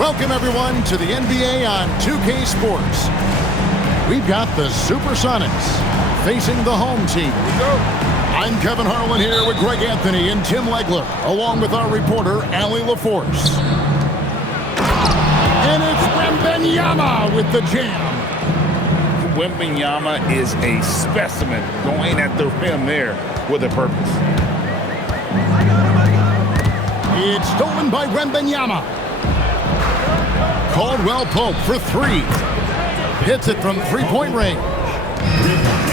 Welcome, everyone, to the NBA on 2K Sports. We've got the Supersonics facing the home team. I'm Kevin Harlan here with Greg Anthony and Tim Legler, along with our reporter, Allie LaForce. And it's Wembanyama with the jam. Wembanyama is a specimen going at the rim there with a purpose. It's stolen by Wembanyama. Caldwell Pope for three. Hits it from three-point range.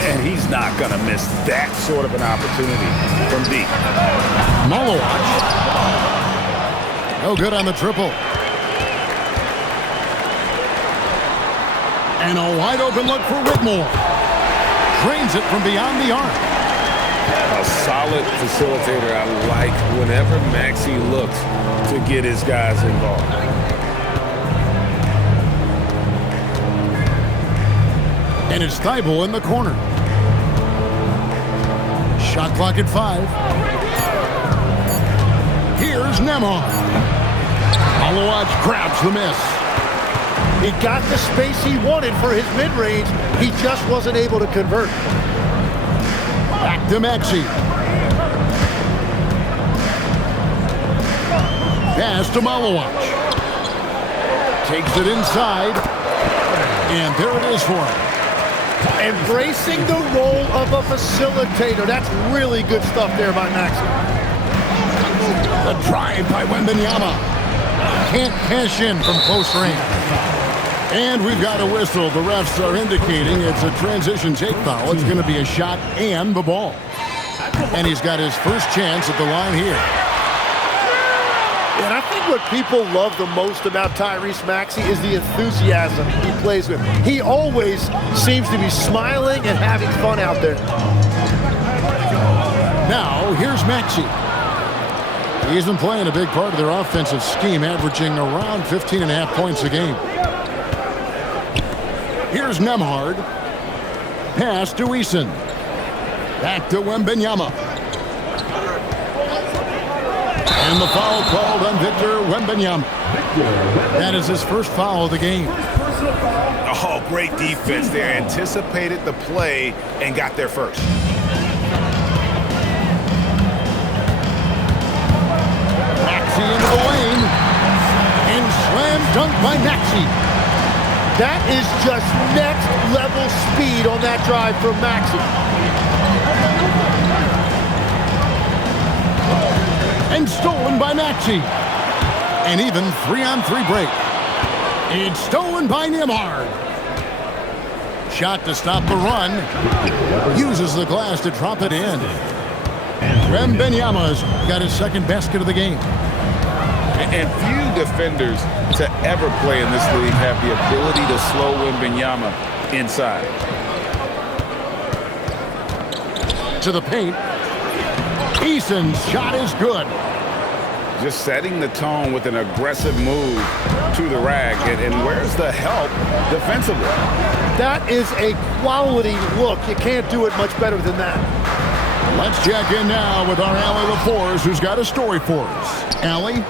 And he's not going to miss that sort of an opportunity from deep. Malowacz. No good on the triple. And a wide-open look for Whitmore. Drains it from beyond the arc. A solid facilitator. I like whenever Maxey looks to get his guys involved. And it's Thibault in the corner. Shot clock at 5. Here's Nembhard. Malowacz grabs the miss. He got the space he wanted for his mid-range. He just wasn't able to convert. Back to Maxey. Pass to Malowacz. Takes it inside. And there it is for him. Embracing the role of a facilitator. That's really good stuff there by Maxey. The drive by Wembanyama. Can't cash in from close range. And we've got a whistle. The refs are indicating it's a transition take foul. It's going to be a shot and the ball. And he's got his first chance at the line here. And I think what people love the most about Tyrese Maxey is the enthusiasm he plays with. He always seems to be smiling and having fun out there. Now, here's Maxey. He's been playing a big part of their offensive scheme, averaging around 15.5 points a game. Here's Nembhard. Pass to Eason. Back to Wembanyama. And the foul called on Victor Wembanyama. That is his first foul of the game. Oh, great defense there. Anticipated the play and got there first. Maxey into the lane. And slam dunk by Maxey. That is just next level speed on that drive from Maxey. And stolen by Maxey. And even 3-on-3 break. It's stolen by Nembhard. Shot to stop the run. Uses the glass to drop it in. Wembanyama's got his second basket of the game. And few defenders to ever play in this league have the ability to slow Wembanyama inside. To the paint. Eason's shot is good. Just setting the tone with an aggressive move to the rack. And where's the help defensively? That is a quality look. You can't do it much better than that. Let's check in now with our Allie LaForce, who's got a story for us. Allie?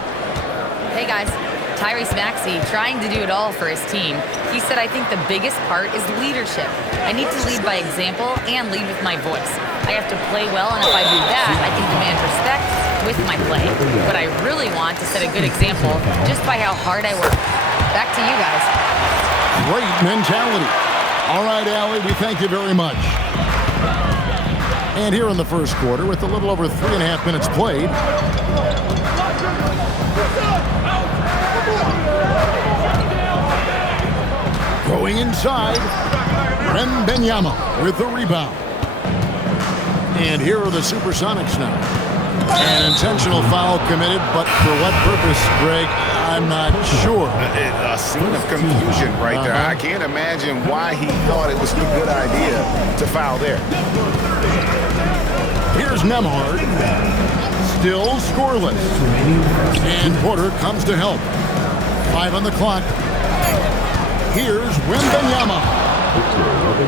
Hey guys, Tyrese Maxey trying to do it all for his team. He said, I think the biggest part is leadership. I need to lead by example and lead with my voice. I have to play well, and if I do that, I can demand respect with my play. But I really want to set a good example just by how hard I work. Back to you guys. Great mentality. All right, Allie, we thank you very much. And here in the first quarter, with a little over 3.5 minutes played, going inside, Wembanyama with the rebound. And here are the Supersonics now. An intentional foul committed, but for what purpose, Greg, I'm not sure. A scene of confusion right there. I can't imagine why he thought it was a good idea to foul there. Here's Nembhard. Still scoreless. And Porter comes to help. 5 on the clock. Here's Wembanyama.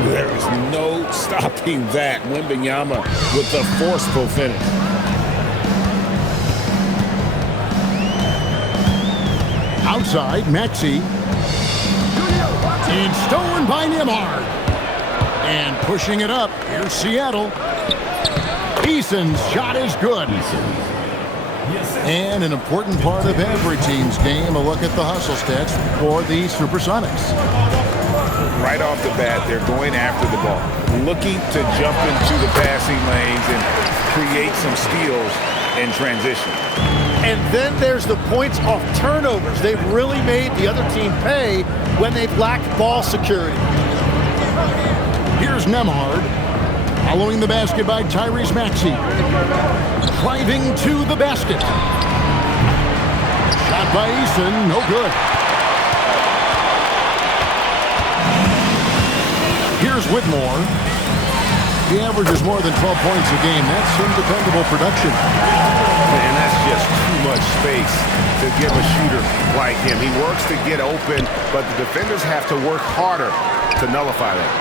There is no stopping that. Wembanyama with the forceful finish. Outside, Maxey. It's stolen by Nemhard. And pushing it up, here's Seattle. Eason's shot is good. And an important part of every team's game, a look at the hustle stats for the Supersonics. Right off the bat, they're going after the ball, looking to jump into the passing lanes and create some steals in transition. And then there's the points off turnovers. They've really made the other team pay when they've lacked ball security. Here's Nemhard. Following the basket by Tyrese Maxey. Driving to the basket. Shot by Eason, no good. Here's Whitmore. He averages more than 12 points a game. That's some dependable production. And that's just too much space to give a shooter like him. He works to get open, but the defenders have to work harder to nullify that.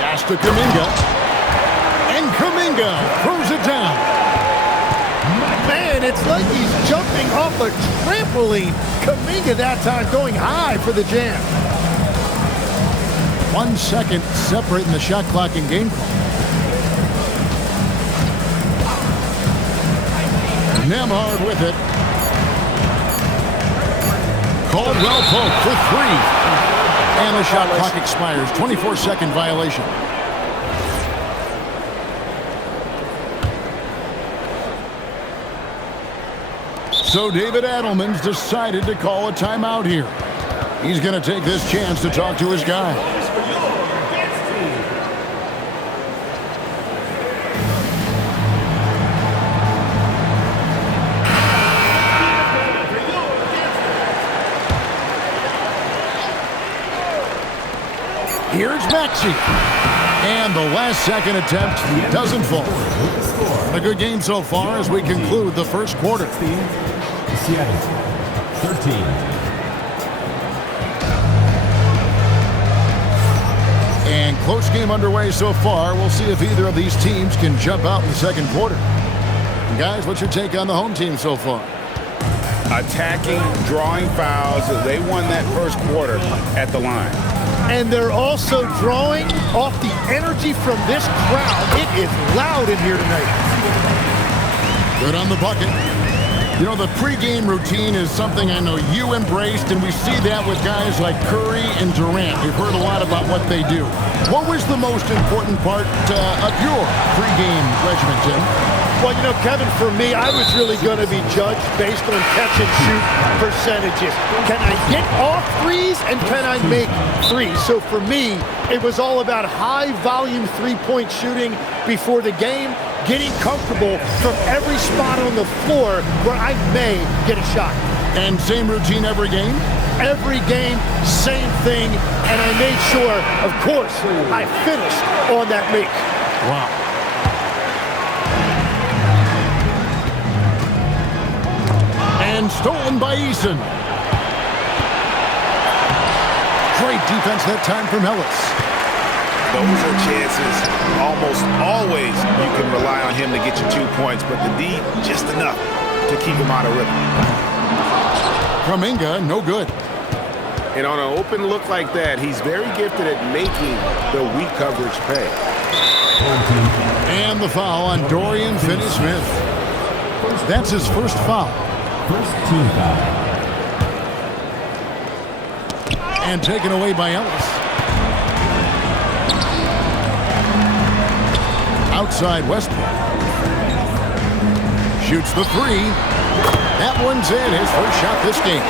Pass to Kuminga. And Kuminga throws it down. Man, it's like he's jumping off a trampoline. Kuminga that time going high for the jam. 1 second separating the shot clock and game clock. Nemhard with it. Caldwell Pope for three. And the shot clock expires. 24-second violation. So David Adelman's decided to call a timeout here. He's going to take this chance to talk to his guy. Here's Maxey. And the last second attempt doesn't fall. A good game so far as we conclude the first quarter. Seattle, 13. And close game underway so far. We'll see if either of these teams can jump out in the second quarter. Guys, what's your take on the home team so far? Attacking, drawing fouls. They won that first quarter at the line. And they're also drawing off the energy from this crowd. It is loud in here tonight. Good on the bucket. You know, the pregame routine is something I know you embraced, and we see that with guys like Curry and Durant. We've heard a lot about what they do. What was the most important part of your pregame regimen, Tim? Well, you know, Kevin, for me, I was really going to be judged based on catch-and-shoot percentages. Can I get off threes, and can I make threes? So for me, it was all about high-volume three-point shooting before the game, getting comfortable from every spot on the floor where I may get a shot. And same routine every game? Every game, same thing, and I made sure, of course, I finished on that make. Wow. And stolen by Eason. Great defense that time from Ellis. Those are chances almost always you can rely on him to get you 2 points, but the D, just enough to keep him out of rhythm. Kuminga, no good. And on an open look like that, he's very gifted at making the weak coverage pay. And the foul on Dorian Finney-Smith. That's his first foul. First team foul. And taken away by Ellis. Outside Westbrook. Shoots the three. That one's in. His first shot this game.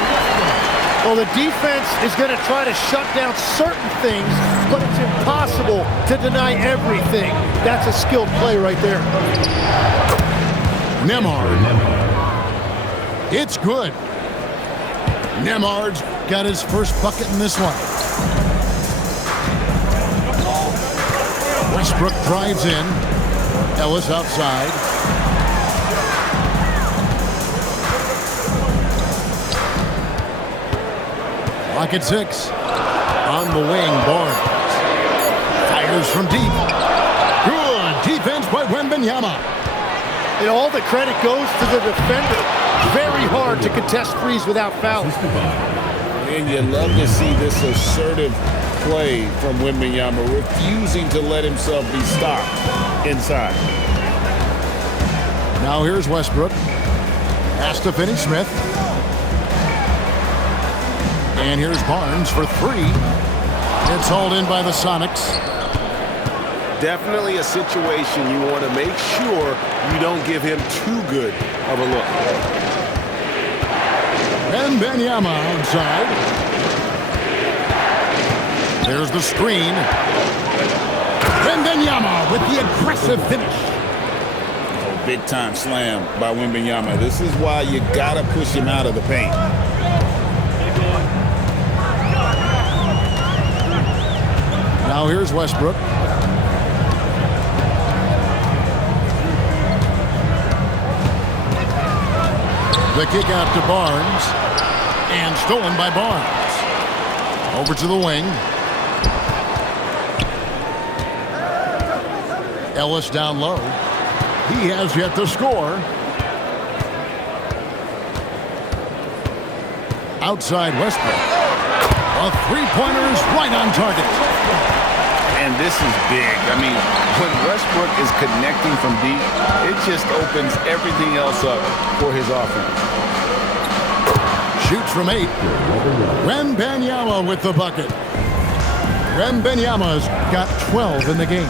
Well, the defense is going to try to shut down certain things, but it's impossible to deny everything. That's a skilled play right there. Nemhard. It's good. Nemhard's got his first bucket in this one. Westbrook drives in. Ellis outside. Clock at 6. On the wing, Barnes. Fires from deep. Good defense by Wembanyama. And all the credit goes to the defender. very hard to contest threes without fouling. And you love to see this assertive play from Wembanyama, refusing to let himself be stopped inside. Now here's Westbrook. Pass to Finney-Smith. And here's Barnes for three. It's hauled in by the Sonics. Definitely a situation you want to make sure you don't give him too good of a look. Wembanyama outside. There's the screen. Wembanyama with the aggressive finish. Big time slam by Wembanyama. This is why you gotta push him out of the paint. Now here's Westbrook. The kick out to Barnes. And stolen by Barnes. Over to the wing. Ellis down low. He has yet to score. Outside Westbrook. A three-pointer is right on target. And this is big. I mean, when Westbrook is connecting from deep, it just opens everything else up for his offense. Shoots from 8. Wembanyama with the bucket. Wembanyama's got 12 in the game.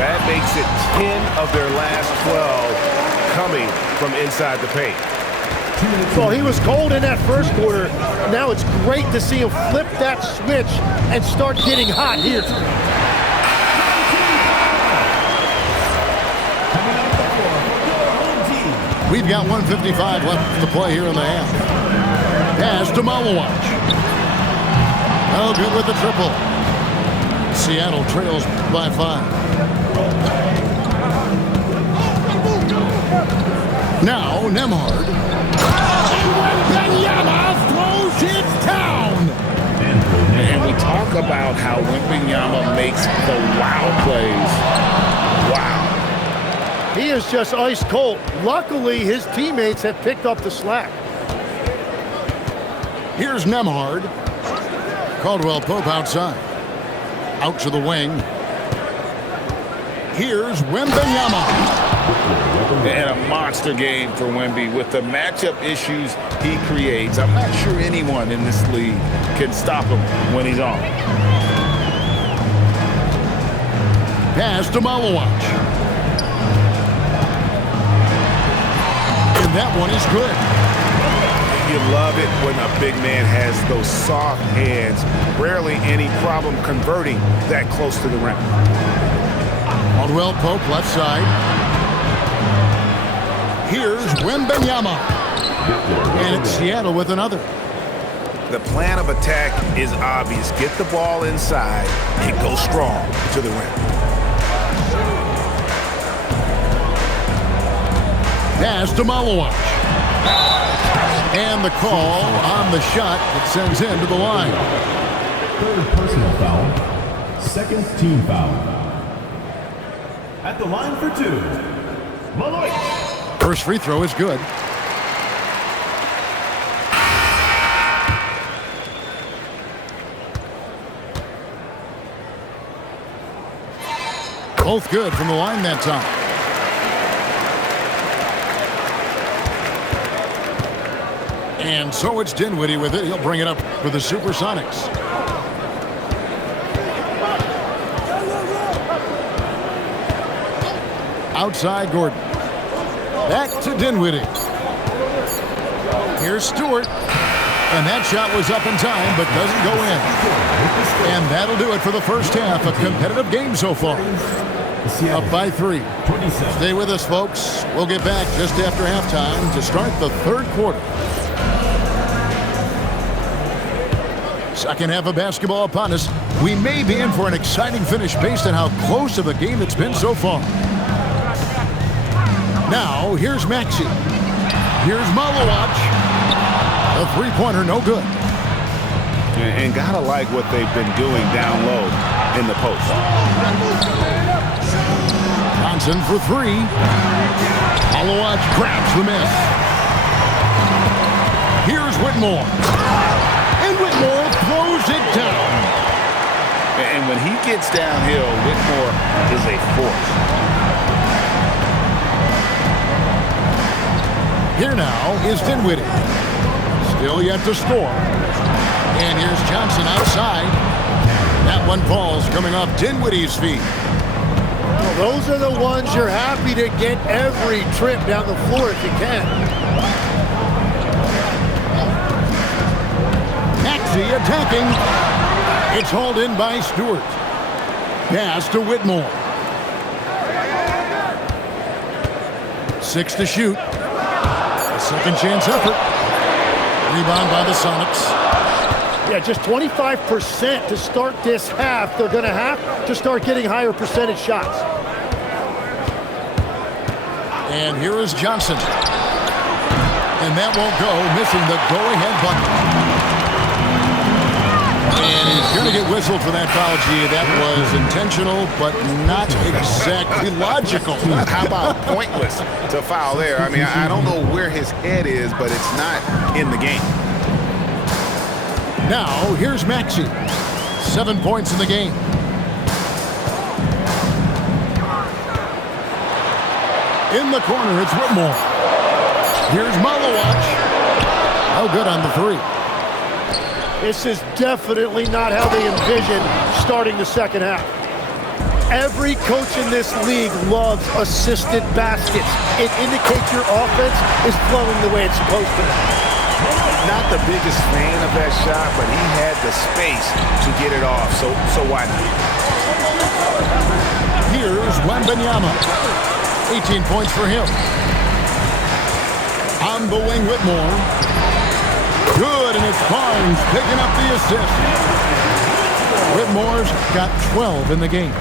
That makes it 10 of their last 12 coming from inside the paint. Well, he was cold in that first quarter. Now it's great to see him flip that switch and start getting hot here. We've got 1:55 left to play here in the half. Pass to Malawach. Oh, good with the triple. Seattle trails by 5. Now Nembhard. Wembanyama throws it down. And we talk about how Wembanyama makes the wow plays. Wow. He is just ice cold. Luckily, his teammates have picked up the slack. Here's Nembhard. Caldwell Pope outside. Out to the wing. Here's Wembanyama. And a monster game for Wemby with the matchup issues he creates. I'm not sure anyone in this league can stop him when he's on. Pass to Malawach. And that one is good. You love it when a big man has those soft hands. Rarely any problem converting that close to the rim. Caldwell Pope left side. Here's Wembanyama. And it's Seattle with another. The plan of attack is obvious. Get the ball inside and go strong to the rim. Pass to Malawach. And the call on the shot that sends him to the line. Third personal foul. Second team foul. At the line for 2, Malawach. First free throw is good. Both good from the line that time. And so it's Dinwiddie with it. He'll bring it up for the Supersonics. Outside Gordon. Back to Dinwiddie. Here's Stewart. And that shot was up in time, but doesn't go in. And that'll do it for the first half. A competitive game so far. Up by 3. Stay with us, folks. We'll get back just after halftime to start the third quarter. Second half of basketball upon us. We may be in for an exciting finish based on how close of a game it's been so far. Now, here's Maxey. Here's Malawach. A three-pointer, no good. And gotta like what they've been doing down low in the post. Johnson for 3. Malawach grabs the miss. Whitmore. And Whitmore throws it down. And when he gets downhill, Whitmore is a force. Here now is Dinwiddie. Still yet to score. And here's Johnson outside. That one falls coming off Dinwiddie's feet. Well, those are the ones you're happy to get every trip down the floor if you can. Maxey attacking. It's hauled in by Stewart. Pass to Whitmore. 6 to shoot. A second chance effort. Rebound by the Sonics. Yeah, just 25% to start this half. They're going to have to start getting higher percentage shots. And here is Johnson. And that won't go, missing the go-ahead bucket. And he's going to get whistled for that foul, G. That was intentional, but not exactly logical. How about pointless to foul there? I mean, I don't know where his head is, but it's not in the game. Now, here's Maxey. 7 points in the game. In the corner, it's Whitmore. Here's Malowacz. Oh, good on the three. This is definitely not how they envision starting the second half. Every coach in this league loves assisted baskets. It indicates your offense is flowing the way it's supposed to. Not the biggest fan of that shot, but he had the space to get it off, so why not? Here's Wembanyama. 18 points for him. On the wing, Whitmore. Good, and it's Barnes picking up the assist. Whitmore's got 12 in the game.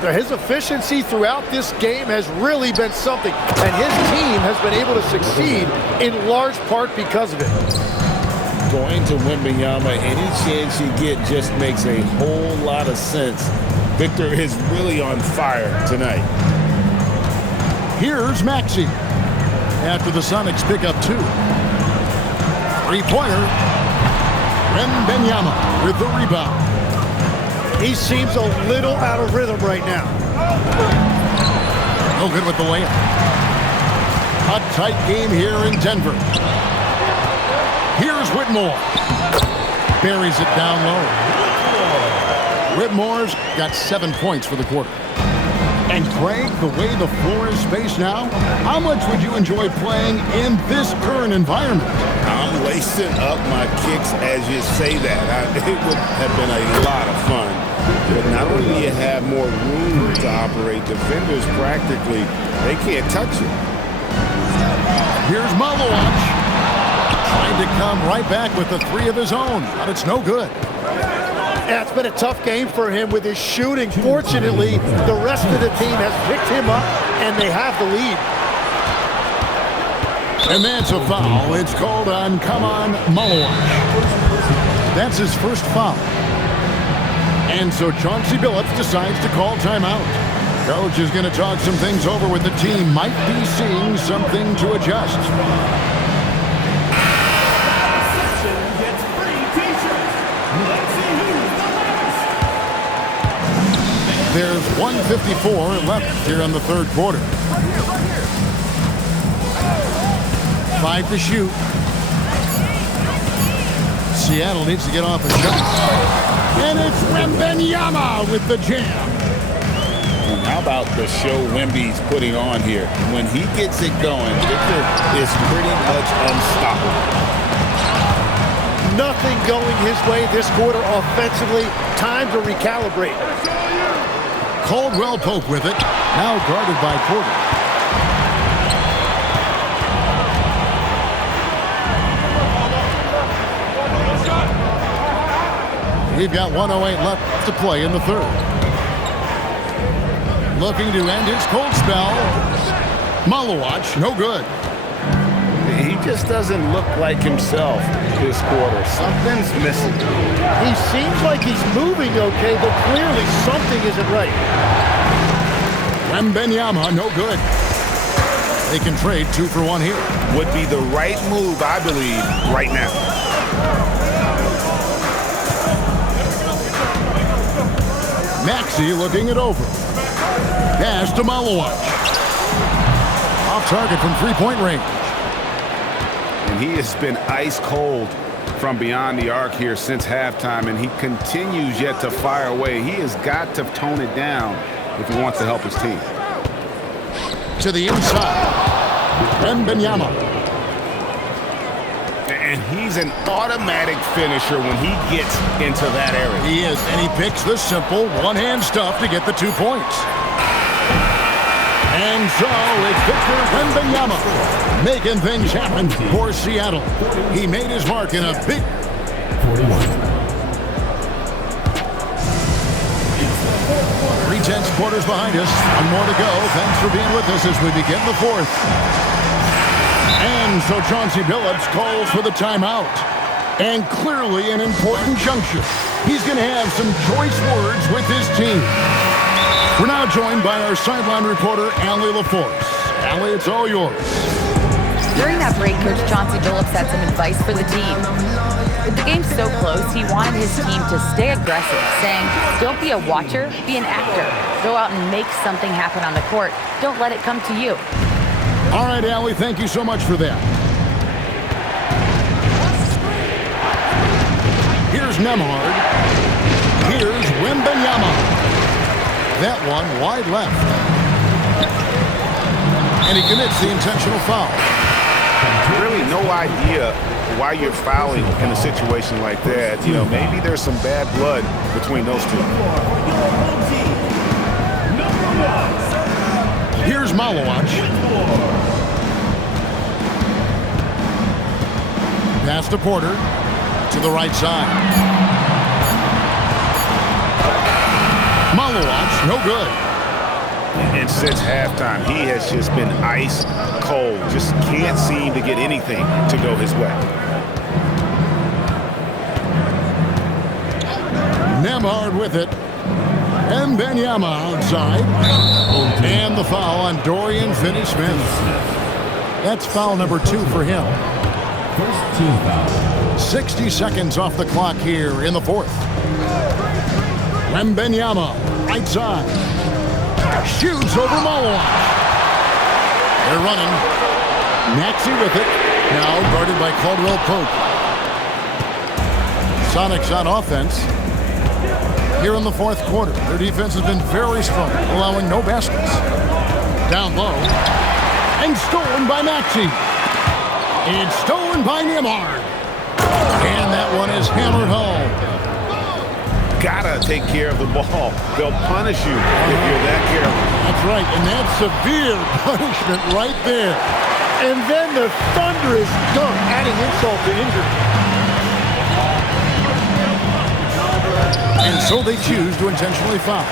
His efficiency throughout this game has really been something, and his team has been able to succeed in large part because of it. Going to Wembanyama, any chance you get just makes a whole lot of sense. Victor is really on fire tonight. Here's Maxey. After the Sonics pick up 2. Three-pointer. Wembanyama with the rebound. He seems a little out of rhythm right now. No good with the layup. A tight game here in Denver. Here's Whitmore. Buries it down low. Whitmore's got 7 points for the quarter. And Craig, the way the floor is spaced now, how much would you enjoy playing in this current environment? I'm lacing up my kicks as you say that. It would have been a lot of fun. But not only do you have more room to operate, defenders practically, they can't touch it. Here's Malowacz. Trying to come right back with the 3 of his own, but it's no good. Yeah, it's been a tough game for him with his shooting. Fortunately, the rest of the team has picked him up, and they have the lead. And that's a foul. It's called on Malowacz. That's his first foul. And so Chauncey Billups decides to call timeout. Coach is going to talk some things over with the team. Might be seeing something to adjust. There's 1:54 left here in the third quarter. 5 to shoot. Seattle needs to get off a shot. And it's Wembanyama with the jam. How about the show Wemby's putting on here? When he gets it going, Victor is pretty much unstoppable. Nothing going his way this quarter offensively. Time to recalibrate. Caldwell Pope with it. Now guarded by Porter. We've got 1:08 left to play in the third. Looking to end his cold spell. Malowacz, no good. He just doesn't look like himself this quarter. Something's missing. He seems like he's moving okay, but clearly something isn't right. Wembanyama, no good. They can trade 2 for 1 here. would be the right move, I believe, right now. Maxey looking it over. Pass to Malowacz. Off target from three-point range. And he has been ice cold from beyond the arc here since halftime, and he continues yet to fire away. He has got to tone it down if he wants to help his team. To the inside. Wembanyama. And he's an automatic finisher when he gets into that area. He is, and he picks the simple one-hand stuff to get the 2 points. And so it's Victor Wembanyama making things happen for Seattle. He made his mark in a big 41. 3/10 quarters behind us. One more to go. Thanks for being with us as we begin the fourth. And so Chauncey Billups calls for the timeout. And clearly an important juncture. He's going to have some choice words with his team. We're now joined by our sideline reporter, Allie LaForce. Allie, it's all yours. During that break, Coach Chauncey Billups had some advice for the team. With the game so close, he wanted his team to stay aggressive, saying, don't be a watcher, be an actor. Go out and make something happen on the court. Don't let it come to you. All right, Allie, thank you so much for that. Here's Nembhard. Here's Wembanyama. That one wide left. And he commits the intentional foul. Really no idea why you're fouling in a situation like that. You know, maybe there's some bad blood between those two. Here's Malowacz. Pass to Porter to the right side. Malowacz, no good. And since halftime, he has just been ice cold. Just can't seem to get anything to go his way. Nembhard with it. Wembanyama outside. And the foul on Dorian Finney-Smith. That's foul number 2 for him. First team foul. 60 seconds off the clock here in the fourth. Wembanyama, right side. Shoots over Malowacz. They're running. Maxey with it. Now guarded by Caldwell Pope. Sonics on offense. Here in the fourth quarter, their defense has been very strong, allowing no baskets. Down low. And stolen by Maxey. It's stolen by Nembhard. And that one is hammered home. Gotta take care of the ball. They'll punish you if you're that careful. That's right, and that's severe punishment right there. And then the thunderous dunk, adding insult to injury. And so they choose to intentionally foul.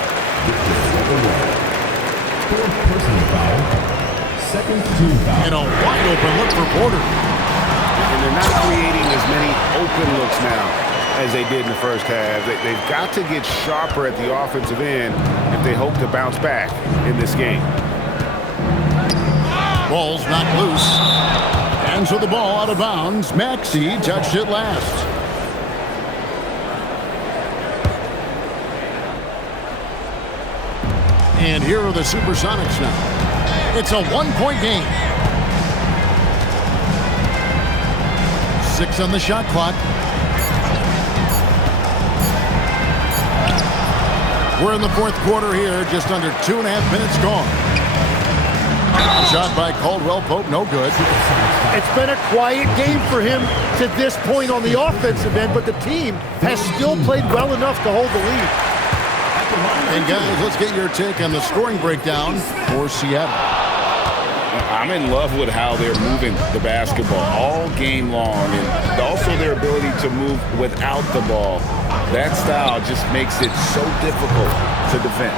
Fourth personal foul. Second team foul. And a wide open look for Porter. And they're not creating as many open looks now as they did in the first half. They've got to get sharper at the offensive end if they hope to bounce back in this game. Ball's knocked loose. And so the ball out of bounds. Maxey touched it last. And here are the Supersonics now. It's a one-point game. 6 on the shot clock. We're in the fourth quarter here, just under 2.5 minutes gone. Shot by Caldwell Pope, no good. It's been a quiet game for him to this point on the offensive end, but the team has still played well enough to hold the lead. And guys, let's get your take on the scoring breakdown for Seattle. I'm in love with how they're moving the basketball all game long, and also their ability to move without the ball. That style just makes it so difficult to defend.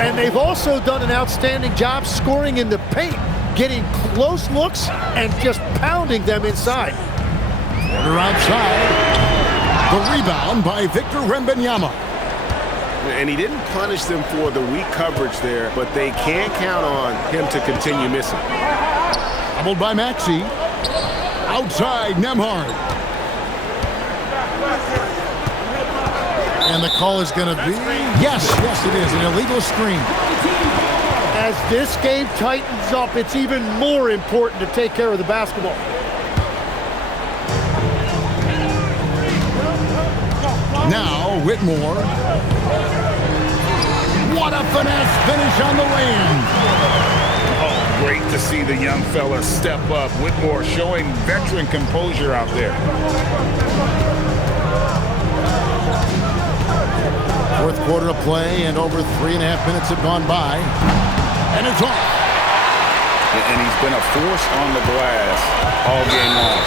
And they've also done an outstanding job scoring in the paint, getting close looks and just pounding them inside. Porter outside. The rebound by Victor Wembanyama. And he didn't punish them for the weak coverage there, but they can't count on him to continue missing. Doubled by Maxey. Outside, Nemhard. And the call is going to be, yes, it is, an illegal screen. As this game tightens up, it's even more important to take care of the basketball. Now, Whitmore. What a finesse finish on the lane. Oh, great to see the young fella step up. Whitmore showing veteran composure out there. Fourth quarter of play, and over 3.5 minutes have gone by. And it's off. And he's been a force on the glass all game long.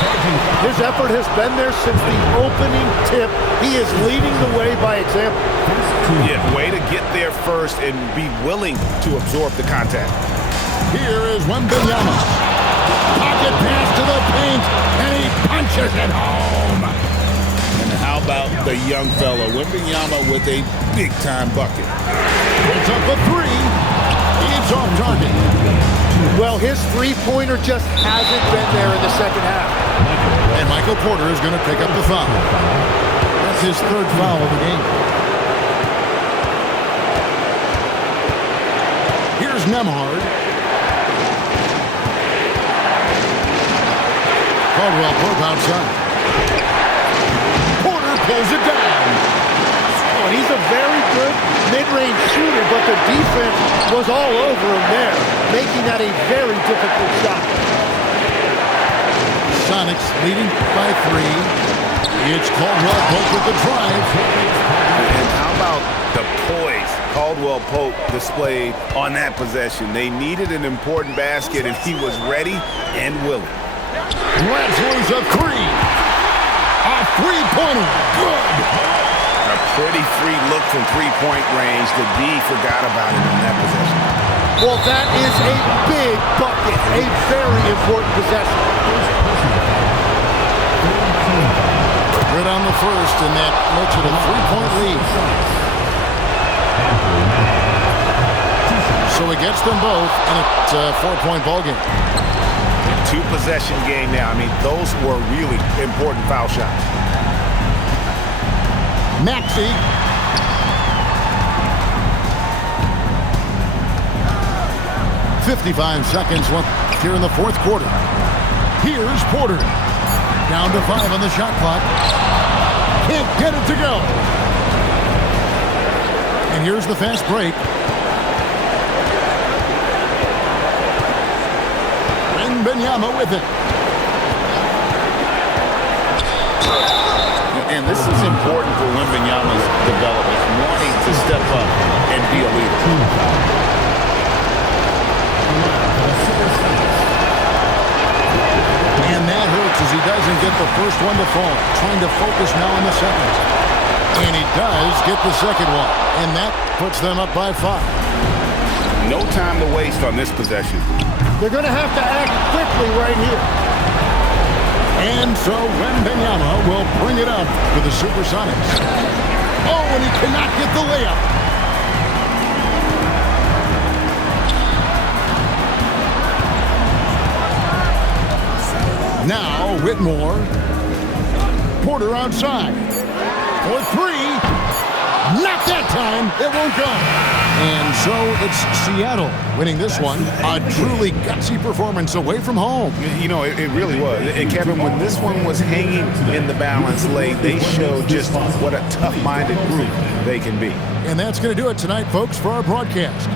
His effort has been there since the opening tip. He is leading the way by example. Yeah, way to get there first and be willing to absorb the contact. Here is Wembanyama. Pocket pass to the paint, and he punches it home. And how about the young fella, Wembanyama, with a big-time bucket. It's up a three. It's off target. Well, his three-pointer just hasn't been there in the second half. And Michael Porter is going to pick up the foul. That's his third foul of the game. Here's Nemhard. Caldwell Pope outside. Porter pulls it down. Oh, and he's a very good mid-range shooter, but the defense was all over him there, making that a very difficult shot. Sonics leading by 3. It's Caldwell Pope with the drive. And how about the poise Caldwell Pope displayed on that possession? They needed an important basket, and he was ready and willing. Bradley's a 3. A three-pointer. Good. A pretty free look from three-point range. The D forgot about it in that possession. Well, that is a big bucket, a very important possession. Good on the first, and that makes it a 3-point lead. So he gets them both, and it's a 4-point ballgame. Two-possession game now. I mean, those were really important foul shots. Maxey. 55 seconds left here in the fourth quarter. Here's Porter. Down to 5 on the shot clock. Can't get it to go. And here's the fast break. Wembanyama with it. And this is important for Wembanyama's development, wanting to step up and be a leader. And that hurts as he doesn't get the first one to fall. Trying to focus now on the second. And he does get the second one. And that puts them up by 5. No time to waste on this possession. They're going to have to act quickly right here. And so Wembanyama will bring it up to the Supersonics. Oh, and he cannot get the layup. Now Whitmore. Porter outside. For 3. Not that time. It won't go. And so it's Seattle winning this one. A truly gutsy performance away from home. You know, it really was. And Kevin, when this one was hanging in the balance late, they showed just what a tough-minded group they can be. And that's going to do it tonight, folks, for our broadcast.